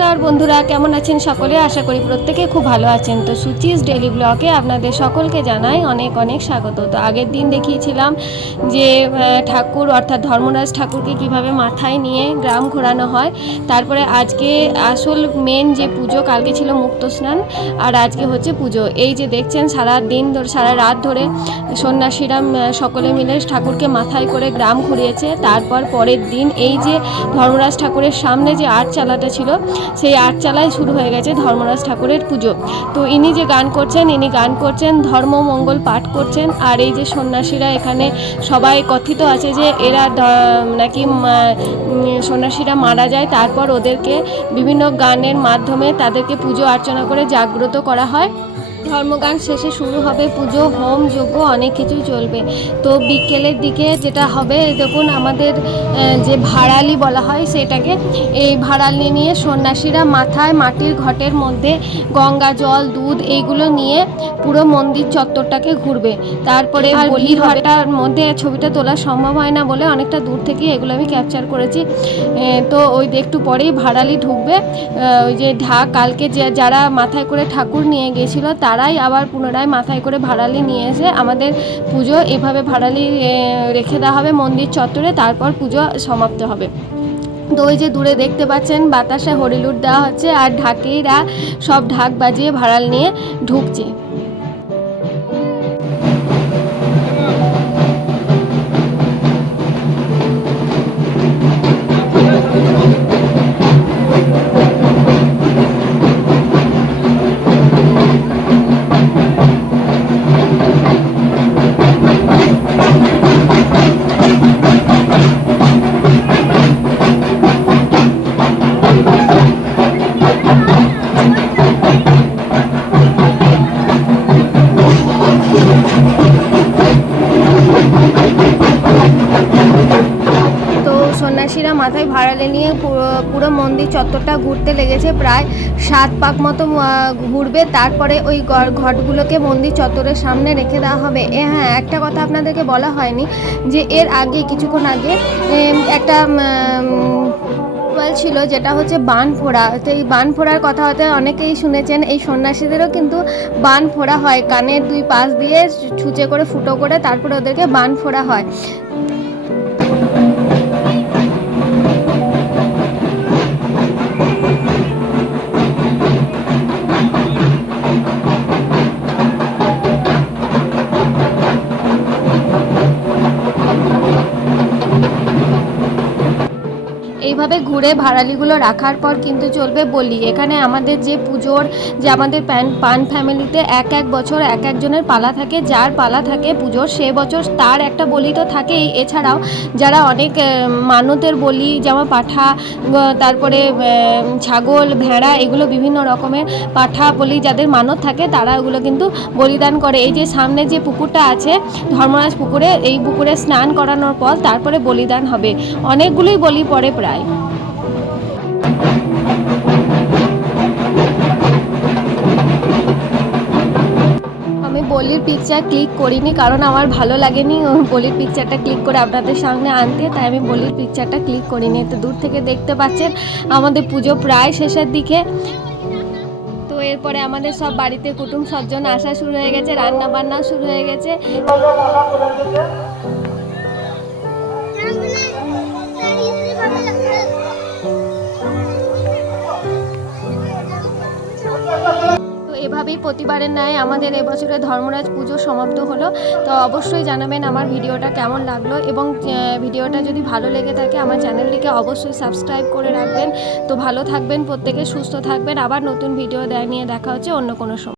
নমস্কার বন্ধুরা, কেমন আছেন সকলে? আশা করি প্রত্যেকে খুব ভালো আছেন। তো সুচিস ডেলি ব্লগে আপনাদের সকলকে জানাই অনেক অনেক স্বাগত। তো আগের দিন দেখিয়েছিলাম যে ঠাকুর অর্থাৎ ধর্মরাজ ঠাকুরকে কিভাবে মাথায় নিয়ে গ্রাম ঘোরানো হয়। তারপরে আজকে আসল মেন যে পুজো, কালকে ছিল মুক্ত স্নান আর আজকে হচ্ছে পুজো। এই যে দেখছেন সারা দিন ধরে সারা রাত ধরে সন্ন্যাসীরা সকলে মিলে ঠাকুরকে মাথায় করে গ্রাম ঘুরিয়েছে। তারপর পরের দিন এই যে ধর্মরাজ ঠাকুরের সামনে যে আটচালাটা ছিল সেই আটচালায় শুরু হয়ে গেছে ধর্মরাজ ঠাকুরের পুজো। তো ইনি যে গান করছেন ধর্মমঙ্গল পাঠ করছেন। আর এই যে সন্ন্যাসীরা এখানে সবাই কথিত আছে যে এরা নাকি সন্ন্যাসীরা মারা যায়, তারপর ওদেরকে বিভিন্ন গানের মাধ্যমে তাদেরকে পুজো অর্চনা করে জাগ্রত করা হয়। ধর্মগান শেষে শুরু হবে পুজো, হোম যজ্ঞ অনেক কিছু চলবে। তো বিকেলের দিকে যেটা হবে, দেখুন আমাদের যে ভাড়ালি বলা হয় সেটাকে, এই ভাড়ালি নিয়ে সন্ন্যাসীরা মাথায় মাটির ঘটের মধ্যে গঙ্গা জল দুধ এইগুলো নিয়ে পুরো মন্দির চত্বরটাকে ঘুরবে। তারপরে বলি ঘটার মধ্যে ছবিটা তোলা সম্ভব হয় না বলে অনেকটা দূর থেকে এগুলো আমি ক্যাপচার করেছি। তো ওই একটু পরেই ভাড়ালি ঢুকবে। ওই যে কালকে যারা মাথায় করে ঠাকুর নিয়ে গেছিল তারাই আবার পুনরায় মাথায় করে ভাড়ালি নিয়ে এসে আমাদের পুজো এভাবে ভাড়ালি রেখে দেওয়া হবে মন্দির চত্বরে, তারপর পুজো সমাপ্ত হবে। তো ওই যে দূরে দেখতে পাচ্ছেন বাতাসে হরিলুট দেওয়া হচ্ছে আর ঢাকিরা সব ঢাক বাজিয়ে ভাড়াল নিয়ে ঢুকছে। সন্ন্যাসীরা মাথায় ভাড়ালে নিয়ে পুরো মন্দির চত্বরটা ঘুরতে লেগেছে, প্রায় 7 পাক মতো ঘুরবে। তারপরে ওই ঘটগুলোকে মন্দির চত্বরের সামনে রেখে দেওয়া হবে। হ্যাঁ, একটা কথা আপনাদেরকে বলা হয়নি যে এর আগে কিছুক্ষণ আগে একটা ছিল যেটা হচ্ছে বান ফোড়া। তো এই বান ফোড়ার কথা হয়তো অনেকেই শুনেছেন। এই সন্ন্যাসীদেরও কিন্তু বান ফোড়া হয়, কানের 2 পাশ দিয়ে ছুঁচে করে ফুটো করে তারপরে ওদেরকে বান ফোড়া হয়। এইভাবে ঘুরে ভাড়ালিগুলো রাখার পর কিন্তু চলবে বলি। এখানে আমাদের যে পুজোর যে আমাদের পান ফ্যামিলিতে এক বছর একজনের পালা থাকে, যার পালা থাকে পুজোর সে বছর তার একটা বলি তো থাকেই। এছাড়াও যারা অনেক মানতের বলি, যেমন পাঠা, তারপরে ছাগল, ভেড়া, এগুলো বিভিন্ন রকমের পাঠা বলি যাদের মানত থাকে তারা ওগুলো কিন্তু বলিদান করে। এই যে সামনে যে পুকুরটা আছে ধর্মরাজ পুকুরে, এই পুকুরে স্নান করানোর পর তারপরে বলিদান হবে। অনেকগুলোই বলি পড়ে প্রায়। আমি বলির পিকচার ক্লিক করিনি কারণ আমার ভালো লাগেনি বলির পিকচারটা ক্লিক করে আপনাদের সামনে আনতে, তাই আমি বলির পিকচারটা ক্লিক করিনি। তো দূর থেকে দেখতে পাচ্ছেন আমাদের পুজো প্রায় শেষের দিকে। তো এরপরে আমাদের সব বাড়িতে কুটুম সজ্জন আসা শুরু হয়ে গেছে, রান্না বান্না শুরু হয়ে গেছে। তো এভাবেই প্রতিবারের ন্যায় আমাদের এবছরে ধর্মরাজ পুজো সমাপ্ত হলো। তো অবশ্যই জানাবেন আমার ভিডিওটা কেমন লাগলো, এবং ভিডিওটা যদি ভালো লেগে থাকে আমার চ্যানেলটিকে অবশ্যই সাবস্ক্রাইব করে রাখবেন। তো ভালো থাকবেন প্রত্যেকে, সুস্থ থাকবেন। আবার নতুন ভিডিও নিয়ে দেখা হচ্ছে অন্য কোনো সময়।